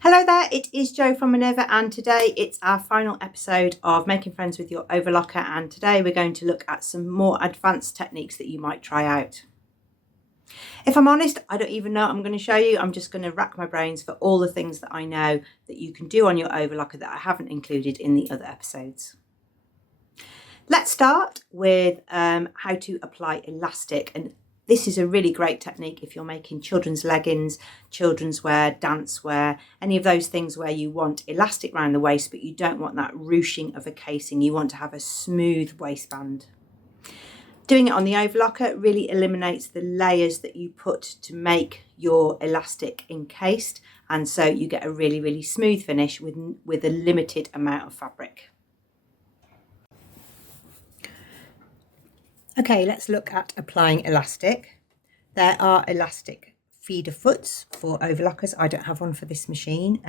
Hello there, it is Jo from Minerva, and today it's our final episode of Making Friends with Your Overlocker, and today we're going to look at some more advanced techniques that you might try out. If I'm honest, I don't even know what I'm going to show you. I'm just going to rack my brains for all the things that I know that you can do on your overlocker that I haven't included in the other episodes. Let's start with how to apply elastic, and this is a really great technique if you're making children's leggings, children's wear, dance wear, any of those things where you want elastic around the waist, but you don't want that ruching of a casing. You want to have a smooth waistband. Doing it on the overlocker really eliminates the layers that you put to make your elastic encased, and so you get a really, really smooth finish with a limited amount of fabric. Okay, let's look at applying elastic. There are elastic feeder foots for overlockers. I don't have one for this machine,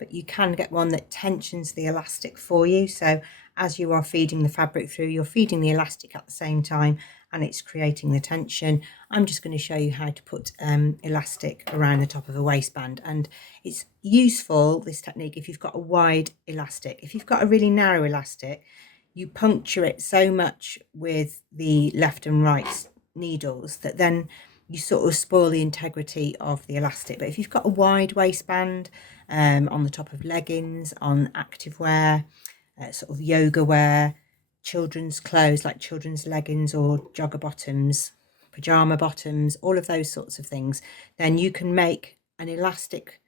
but you can get one that tensions the elastic for you. So as you are feeding the fabric through, you're feeding the elastic at the same time and it's creating the tension. I'm just going to show you how to put elastic around the top of a waistband, and it's useful, this technique, if you've got a wide elastic. If you've got a really narrow elastic, you puncture it so much with the left and right needles that then you sort of spoil the integrity of the elastic. But if you've got a wide waistband on the top of leggings, on activewear, sort of yoga wear, children's clothes like children's leggings or jogger bottoms, pajama bottoms, all of those sorts of things, then you can make an elastic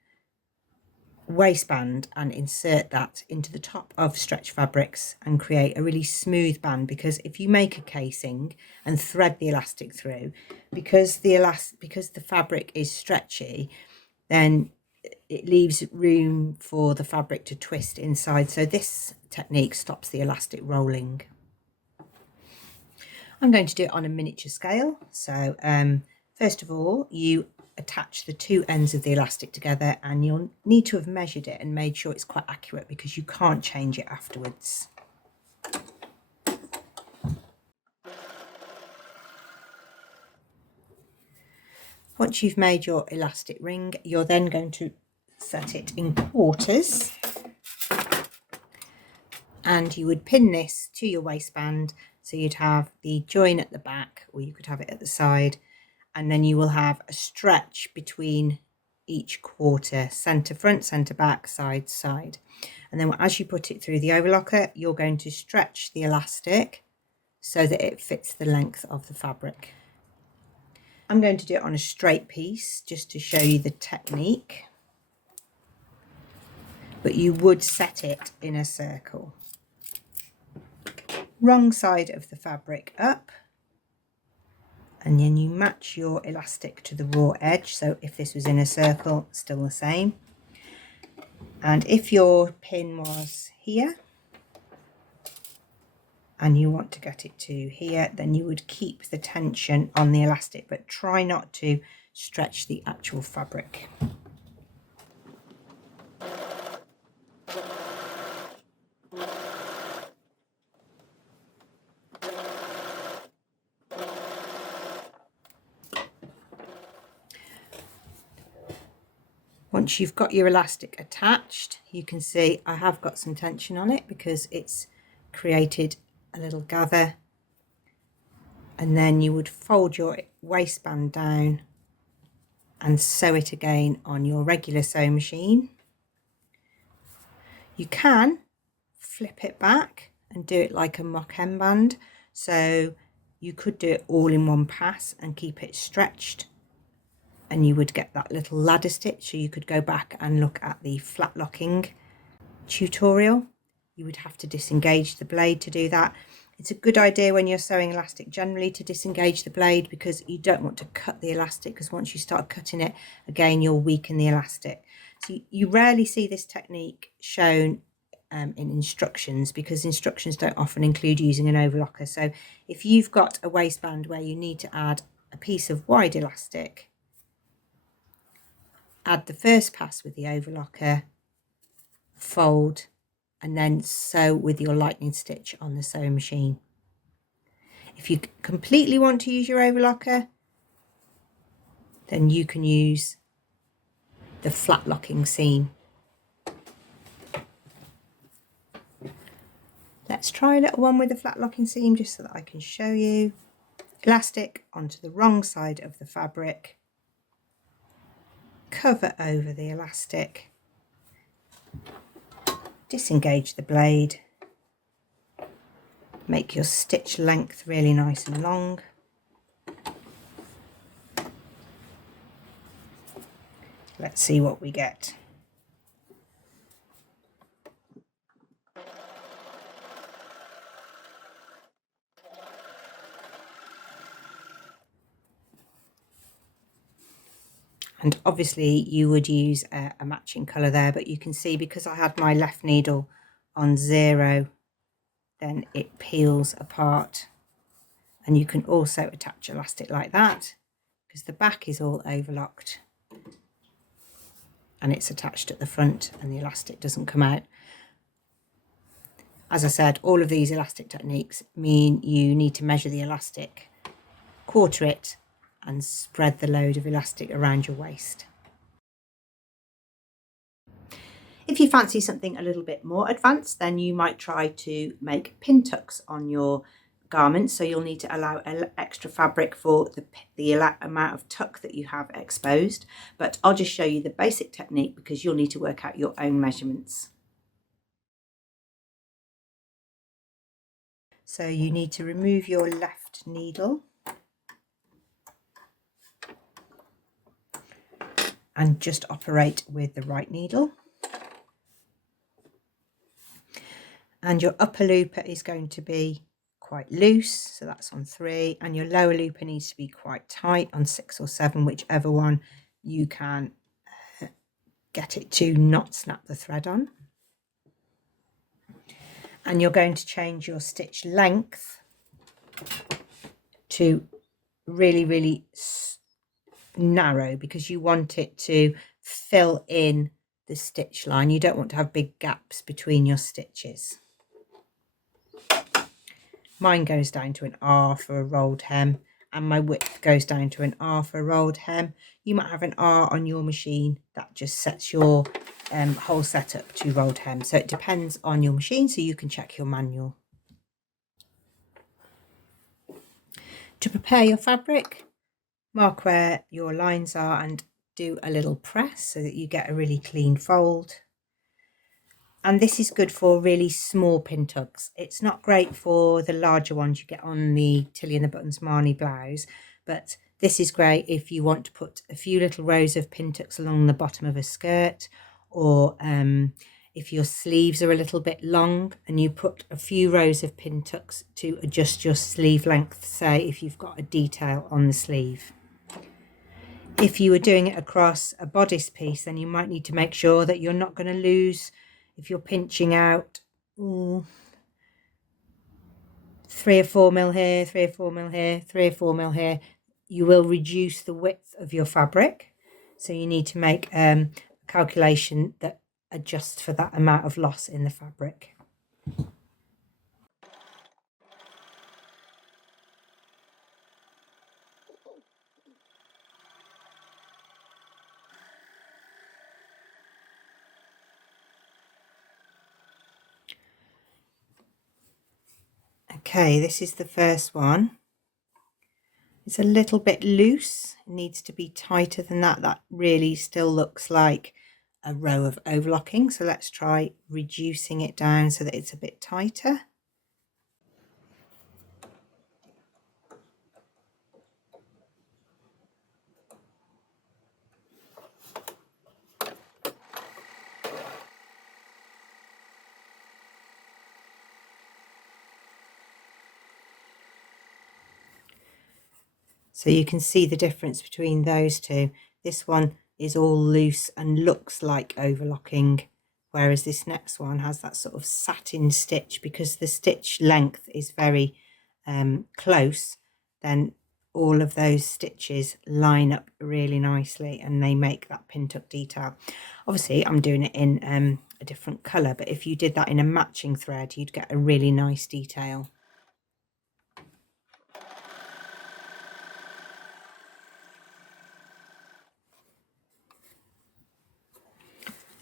waistband and insert that into the top of stretch fabrics and create a really smooth band. Because if you make a casing and thread the elastic through, because the fabric is stretchy, then it leaves room for the fabric to twist inside. So this technique stops the elastic rolling. I'm going to do it on a miniature scale. So first of all, you attach the two ends of the elastic together, and you'll need to have measured it and made sure it's quite accurate because you can't change it afterwards. Once you've made your elastic ring, you're then going to set it in quarters, and you would pin this to your waistband. So you'd have the join at the back, or you could have it at the side, and then you will have a stretch between each quarter, centre front, centre back, side side. And then as you put it through the overlocker, you're going to stretch the elastic so that it fits the length of the fabric. I'm going to do it on a straight piece just to show you the technique, but you would set it in a circle. Wrong side of the fabric up, and then you match your elastic to the raw edge. So if this was in a circle, still the same. And if your pin was here and you want to get it to here, then you would keep the tension on the elastic, but try not to stretch the actual fabric. Once you've got your elastic attached, you can see I have got some tension on it because it's created a little gather, and then you would fold your waistband down and sew it again on your regular sewing machine. You can flip it back and do it like a mock hemband, so you could do it all in one pass and keep it stretched, and you would get that little ladder stitch. So you could go back and look at the flat locking tutorial. You would have to disengage the blade to do that. It's a good idea when you're sewing elastic generally to disengage the blade, because you don't want to cut the elastic, because once you start cutting it again, you'll weaken the elastic. So you rarely see this technique shown in instructions, because instructions don't often include using an overlocker. So if you've got a waistband where you need to add a piece of wide elastic, add the first pass with the overlocker, fold, and then sew with your lightning stitch on the sewing machine. If you completely want to use your overlocker, then you can use the flat locking seam. Let's try a little one with the flat locking seam just so that I can show you. Elastic onto the wrong side of the fabric, cover over the elastic, disengage the blade, make your stitch length really nice and long. Let's see what we get. And obviously you would use a matching colour there, but you can see because I had my left needle on 0, then it peels apart. And you can also attach elastic like that because the back is all overlocked and it's attached at the front and the elastic doesn't come out. As I said, all of these elastic techniques mean you need to measure the elastic, quarter it, and spread the load of elastic around your waist. If you fancy something a little bit more advanced, then you might try to make pintucks on your garments. So you'll need to allow extra fabric for the amount of tuck that you have exposed. But I'll just show you the basic technique because you'll need to work out your own measurements. So you need to remove your left needle and just operate with the right needle. And your upper looper is going to be quite loose, so that's on 3, and your lower looper needs to be quite tight on 6 or 7, whichever one you can get it to not snap the thread on. And you're going to change your stitch length to really narrow because you want it to fill in the stitch line. You don't want to have big gaps between your stitches. Mine goes down to an R for a rolled hem, and my width goes down to an R for a rolled hem. You might have an R on your machine. That just sets your whole setup to rolled hem. So it depends on your machine, so you can check your manual. To prepare your fabric, mark where your lines are and do a little press so that you get a really clean fold. And this is good for really small pintucks. It's not great for the larger ones you get on the Tilly and the Buttons Marnie blouse, but this is great if you want to put a few little rows of pintucks along the bottom of a skirt, or if your sleeves are a little bit long and you put a few rows of pintucks to adjust your sleeve length, say if you've got a detail on the sleeve. If you were doing it across a bodice piece, then you might need to make sure that you're not going to lose, if you're pinching out 3 or 4 mil here, 3 or 4 mil here, 3 or 4 mil here, you will reduce the width of your fabric. So you need to make a calculation that adjusts for that amount of loss in the fabric. Okay, this is the first one. It's a little bit loose. It needs to be tighter than that. That really still looks like a row of overlocking. So let's try reducing it down so that it's a bit tighter. So you can see the difference between those two. This one is all loose and looks like overlocking, whereas this next one has that sort of satin stitch. Because the stitch length is very close, then all of those stitches line up really nicely and they make that pintuck detail. Obviously I'm doing it in a different colour, but if you did that in a matching thread, you'd get a really nice detail.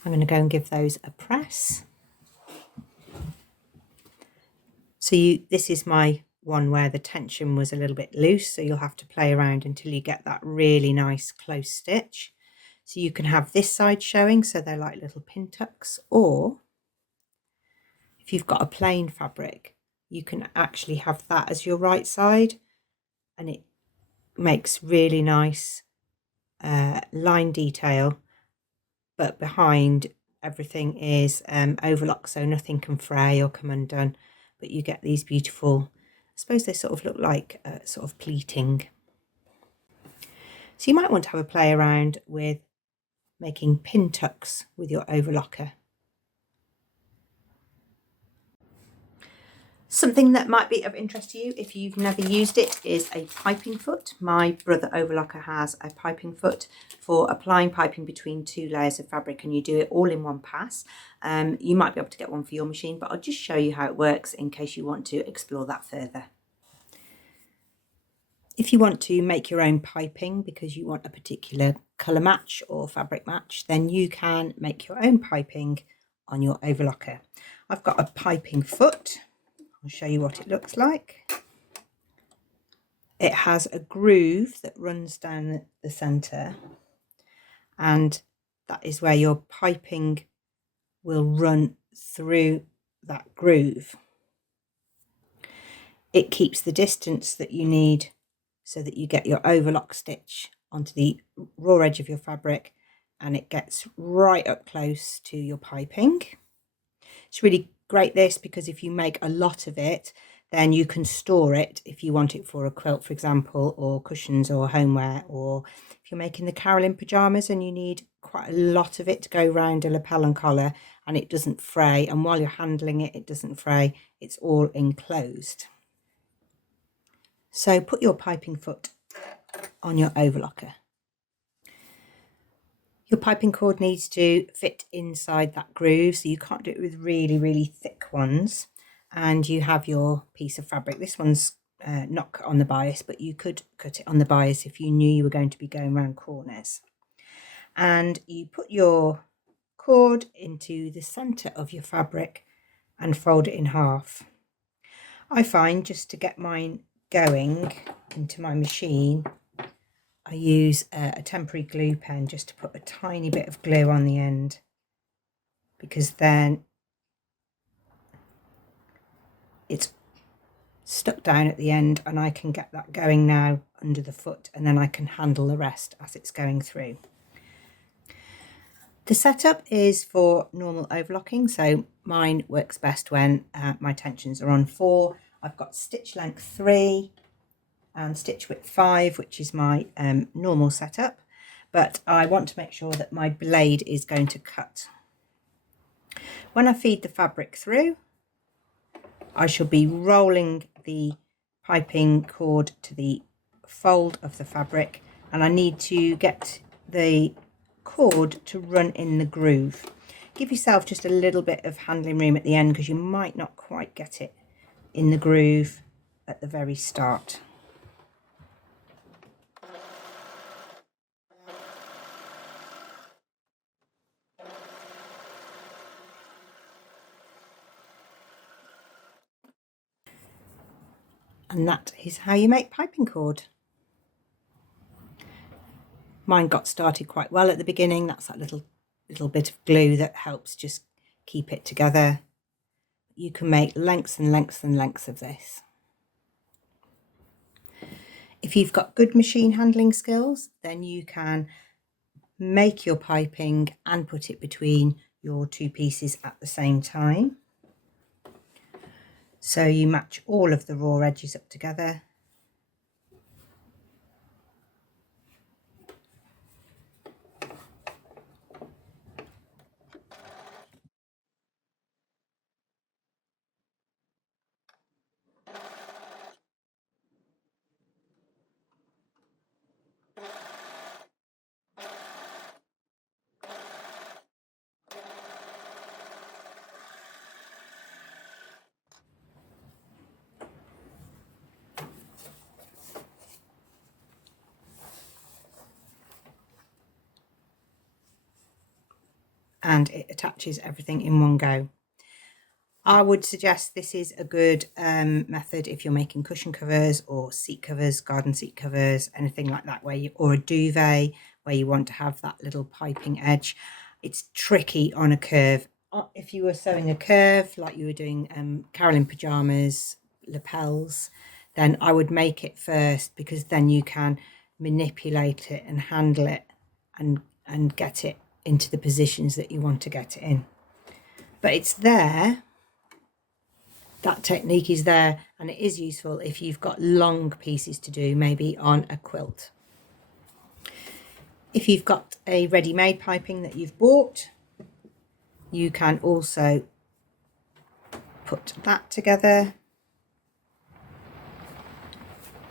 I'm going to go and give those a press. So this is my one where the tension was a little bit loose, so you'll have to play around until you get that really nice close stitch. So you can have this side showing, so they're like little pintucks, or if you've got a plain fabric, you can actually have that as your right side, and it makes really nice line detail, but behind everything is overlock, so nothing can fray or come undone, but you get these beautiful, I suppose they sort of look like sort of pleating. So you might want to have a play around with making pin tucks with your overlocker. Something that might be of interest to you if you've never used it is a piping foot. My brother overlocker has a piping foot for applying piping between 2 layers of fabric, and you do it all in one pass. You might be able to get one for your machine, but I'll just show you how it works in case you want to explore that further. If you want to make your own piping because you want a particular colour match or fabric match, then you can make your own piping on your overlocker. I've got a piping foot. I'll show you what it looks like. It has a groove that runs down the centre, and that is where your piping will run through that groove. It keeps the distance that you need so that you get your overlock stitch onto the raw edge of your fabric, and it gets right up close to your piping. It's really great this because if you make a lot of it, then you can store it if you want it for a quilt, for example, or cushions or homeware, or if you're making the Carolyn pyjamas and you need quite a lot of it to go round a lapel and collar and it doesn't fray, and while you're handling it, it doesn't fray, it's all enclosed. So put your piping foot on your overlocker. Your piping cord needs to fit inside that groove, so you can't do it with really, really thick ones. And you have your piece of fabric. This one's not cut on the bias, but you could cut it on the bias if you knew you were going to be going around corners. And you put your cord into the centre of your fabric and fold it in half. I find just to get mine going into my machine, I use a temporary glue pen just to put a tiny bit of glue on the end, because then it's stuck down at the end and I can get that going now under the foot, and then I can handle the rest as it's going through. The setup is for normal overlocking, so mine works best when my tensions are on 4. I've got stitch length 3 and stitch width 5, which is my normal setup, but I want to make sure that my blade is going to cut. When I feed the fabric through, I shall be rolling the piping cord to the fold of the fabric, and I need to get the cord to run in the groove. Give yourself just a little bit of handling room at the end because you might not quite get it in the groove at the very start. And that is how you make piping cord. Mine got started quite well at the beginning. That's that little bit of glue that helps just keep it together. You can make lengths and lengths and lengths of this. If you've got good machine handling skills, then you can make your piping and put it between your 2 pieces at the same time. So you match all of the raw edges up together. and it attaches everything in one go. I would suggest this is a good method if you're making cushion covers or seat covers, garden seat covers, anything like that, or a duvet where you want to have that little piping edge. It's tricky on a curve. If you were sewing a curve like you were doing Carolyn pajamas, lapels, then I would make it first, because then you can manipulate it and handle it and get it into the positions that you want to get it in. But it's there. That technique is there, and it is useful if you've got long pieces to do, maybe on a quilt. If you've got a ready-made piping that you've bought, you can also put that together,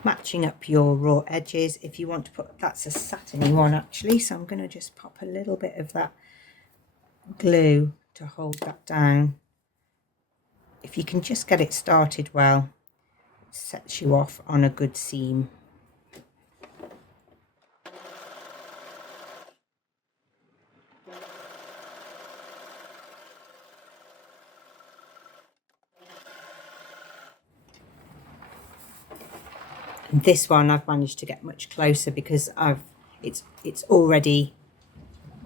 matching up your raw edges. If you want to put, that's a satiny one actually, so I'm going to just pop a little bit of that glue to hold that down. If you can just get it started well, it sets you off on a good seam. And this one I've managed to get much closer because it's already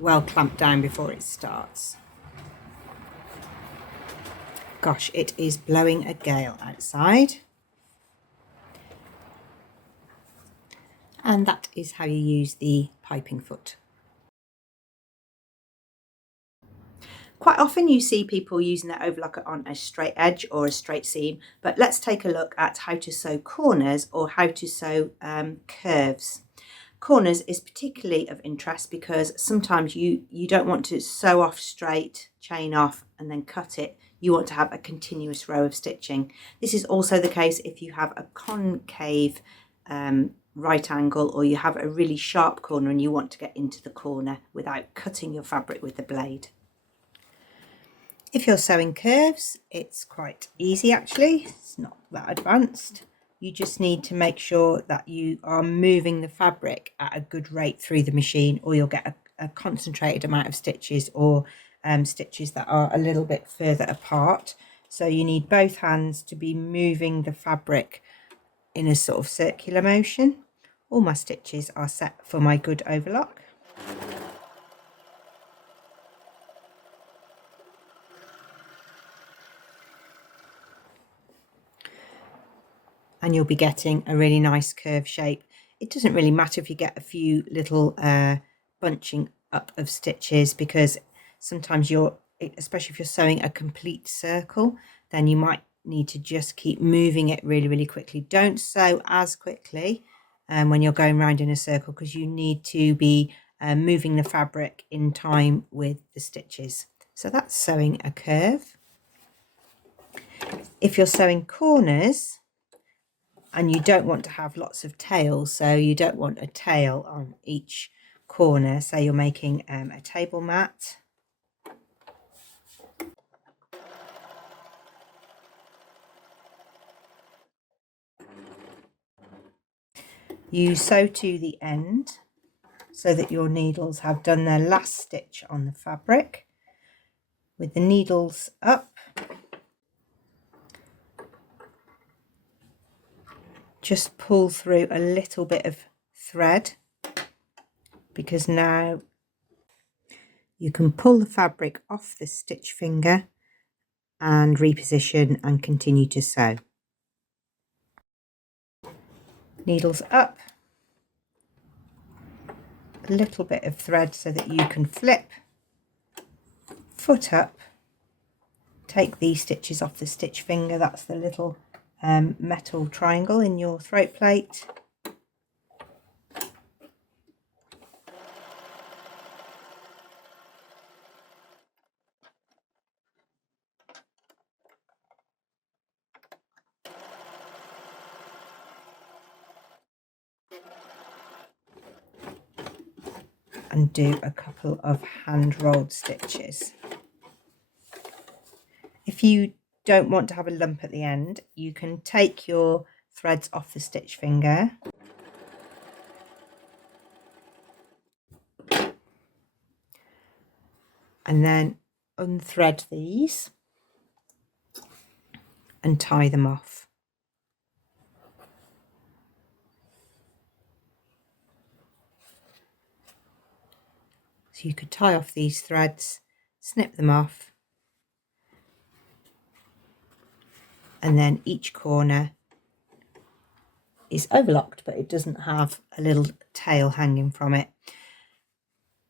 well clamped down before it starts. Gosh, it is blowing a gale outside. And that is how you use the piping foot. Quite often you see people using their overlocker on a straight edge or a straight seam, but let's take a look at how to sew corners or how to sew curves. Corners is particularly of interest because sometimes you don't want to sew off straight, chain off and then cut it. You want to have a continuous row of stitching. This is also the case if you have a concave right angle, or you have a really sharp corner and you want to get into the corner without cutting your fabric with the blade. If you're sewing curves, it's quite easy actually. It's not that advanced. You just need to make sure that you are moving the fabric at a good rate through the machine, or you'll get a concentrated amount of stitches, or stitches that are a little bit further apart. So you need both hands to be moving the fabric in a sort of circular motion. All my stitches are set for my good overlock. And you'll be getting a really nice curve shape. It doesn't really matter if you get a few little bunching up of stitches, because sometimes especially if you're sewing a complete circle, then you might need to just keep moving it really, really quickly. Don't sew as quickly when you're going around in a circle, because you need to be moving the fabric in time with the stitches. So that's sewing a curve. If you're sewing corners, and you don't want to have lots of tails, so you don't want a tail on each corner. Say you're making a table mat. You sew to the end so that your needles have done their last stitch on the fabric. With the needles up, just pull through a little bit of thread, because now you can pull the fabric off the stitch finger and reposition and continue to sew. Needles up, a little bit of thread so that you can flip, foot up, take these stitches off the stitch finger. That's the little metal triangle in your throat plate. And do a couple of hand rolled stitches. If you don't want to have a lump at the end, you can take your threads off the stitch finger and then unthread these and tie them off. So you could tie off these threads, snip them off, and then each corner is overlocked, but it doesn't have a little tail hanging from it.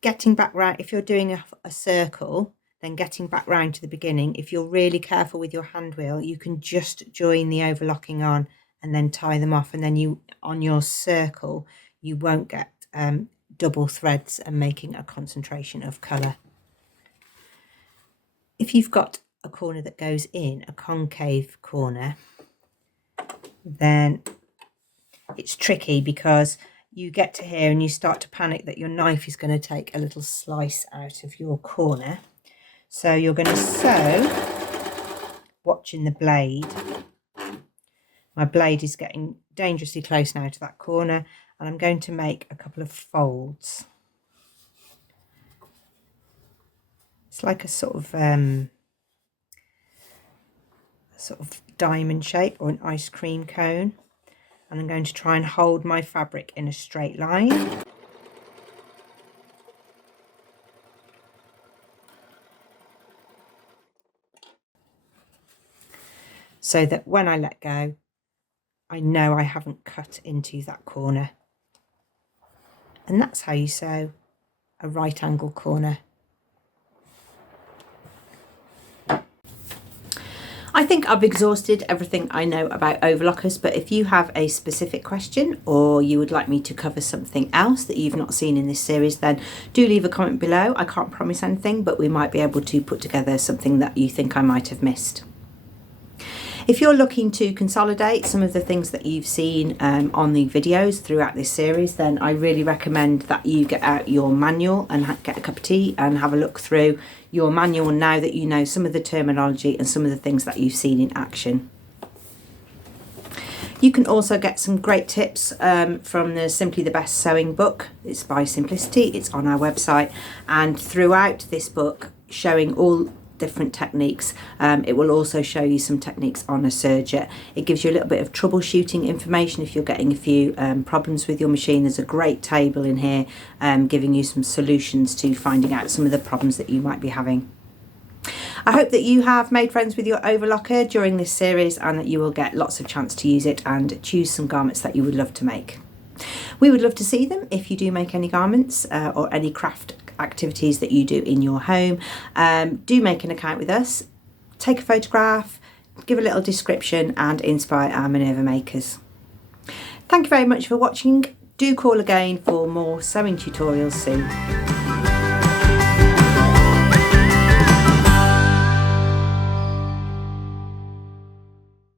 Getting back round, if you're doing a circle, then getting back round to the beginning, if you're really careful with your hand wheel, you can just join the overlocking on and then tie them off, and then you, on your circle, you won't get double threads and making a concentration of colour. If you've got a corner that goes in, a concave corner, then it's tricky because you get to here and you start to panic that your knife is going to take a little slice out of your corner. So you're going to sew, watching the blade. My blade is getting dangerously close now to that corner, and I'm going to make a couple of folds. It's like a sort of diamond shape, or an ice cream cone. And I'm going to try and hold my fabric in a straight line. So that when I let go, I know I haven't cut into that corner. And that's how you sew a right angle corner. I think I've exhausted everything I know about overlockers, but if you have a specific question or you would like me to cover something else that you've not seen in this series, then do leave a comment below. I can't promise anything, but we might be able to put together something that you think I might have missed. If you're looking to consolidate some of the things that you've seen on the videos throughout this series, then I really recommend that you get out your manual and get a cup of tea and have a look through your manual now that you know some of the terminology and some of the things that you've seen in action. You can also get some great tips from the Simply the Best Sewing book. It's by Simplicity, it's on our website, and throughout this book, showing all different techniques. It will also show you some techniques on a serger. It gives you a little bit of troubleshooting information if you're getting a few problems with your machine. There's a great table in here giving you some solutions to finding out some of the problems that you might be having. I hope that you have made friends with your overlocker during this series and that you will get lots of chance to use it and choose some garments that you would love to make. We would love to see them if you do make any garments or any craft activities that you do in your home. Do make an account with us, take a photograph, give a little description and inspire our Minerva makers. Thank you very much for watching. Do call again for more sewing tutorials soon.